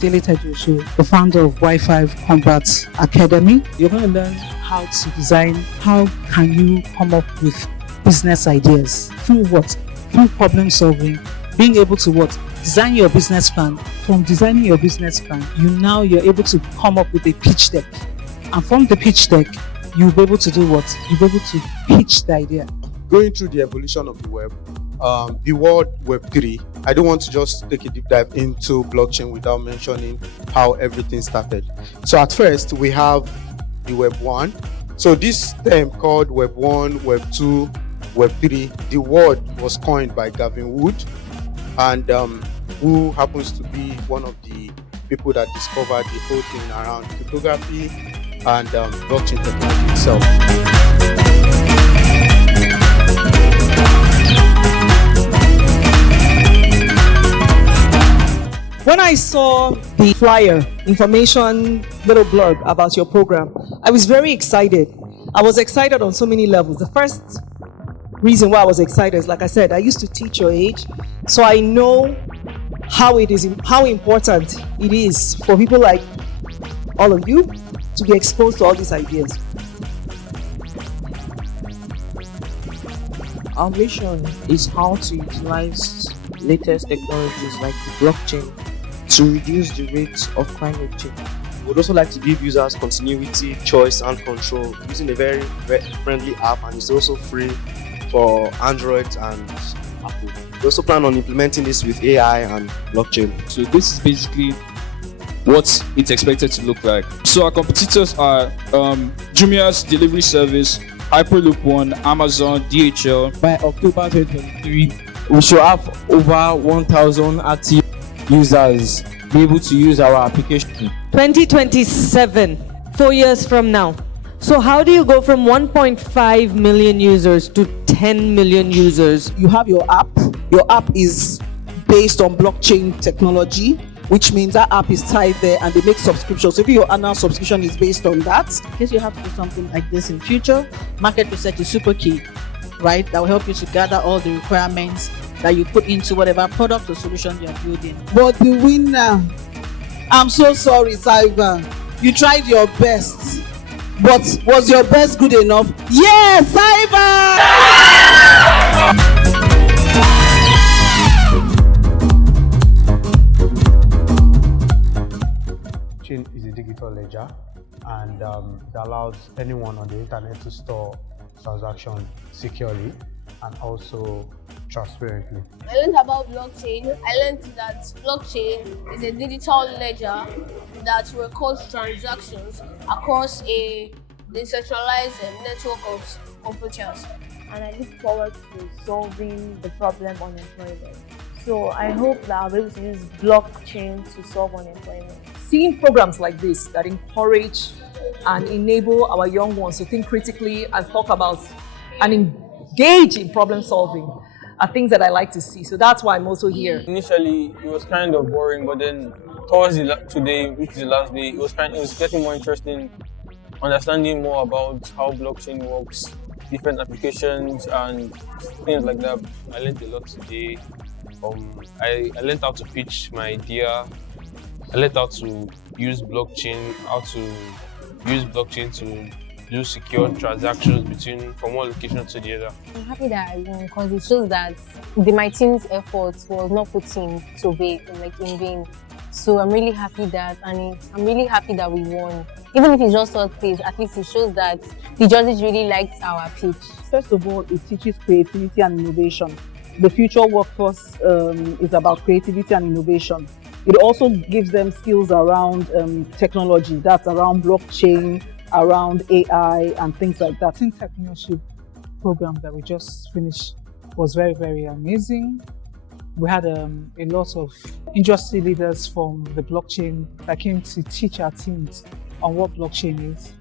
Daily Techpreneurship, the founder of Wificombat Academy. You're going to learn how to design, how can you come up with business ideas. Through what? Through problem solving, being able to what? Design your business plan. From designing your business plan, you're able to come up with a pitch deck. And from the pitch deck, you'll be able to do what? You'll be able to pitch the idea. Going through the evolution of the web, the word Web3, I don't want to just take a deep dive into blockchain without mentioning how everything started. So at first, we have the Web 1. So this term called Web 1, Web 2, Web 3, the word was coined by Gavin Wood, and who happens to be one of the people that discovered the whole thing around cryptography and blockchain technology itself. When I saw the flyer, information, little blurb about your program, I was very excited. I was excited on so many levels. The first reason why I was excited is, like I said, I used to teach your age, so I know how important it is for people like all of you to be exposed to all these ideas. Our mission is how to utilize latest technologies like the blockchain to reduce the rate of climate change. We would also like to give users continuity, choice, and control using a very friendly app, and it's also free for Android and Apple. We also plan on implementing this with AI and blockchain. So this is basically what it's expected to look like. So our competitors are Jumia's delivery service, Hyperloop One, Amazon, DHL. By October 2023, we should have over 1,000 active users be able to use our application. 2027, 4 years from now. So how do you go from 1.5 million users to 10 million users? You have your app. Your app is based on blockchain technology, which means that app is tied there and they make subscriptions. So if your annual subscription is based on that. In case you have to do something like this in future, market research is super key, right? That will help you to gather all the requirements that you put into whatever product or solution you're building. But the winner, I'm so sorry, Cyber. You tried your best, but was your best good enough? Yes, Cyber! Blockchain is a digital ledger, and it allows anyone on the internet to store transactions securely and also transparently. I learned about blockchain. I learned that blockchain is a digital ledger that records transactions across a decentralized network of computers. And I look forward to solving the problem of unemployment. So I hope that I'll be able to use blockchain to solve unemployment. Seeing programs like this that encourage and enable our young ones to think critically and talk about and engage in problem solving are things that I like to see. So that's why I'm also here. Initially, it was kind of boring, but then towards today, which is the last day, it was getting more interesting, understanding more about how blockchain works, different applications and things like that. I learned a lot today. I learned how to pitch my idea. I learned how to use blockchain, to do secure transactions from one location to the other. I'm happy that I won because it shows that my team's effort was not put in in vain. So I'm really happy that we won. Even if it's just third place, at least it shows that the judges really liked our pitch. First of all, it teaches creativity and innovation. The future workforce is about creativity and innovation. It also gives them skills around technology, that's around blockchain, around AI and things like that. The Techpreneurship program that we just finished was very, very amazing. We had a lot of industry leaders from the blockchain that came to teach our teams on what blockchain is.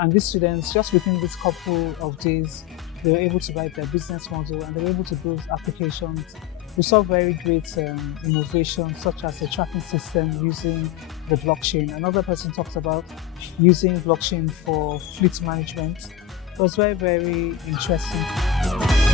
And these students, just within this couple of days, they were able to write their business model and they were able to build applications. We saw very great innovations such as a tracking system using the blockchain. Another person talked about using blockchain for fleet management. It was very, very interesting.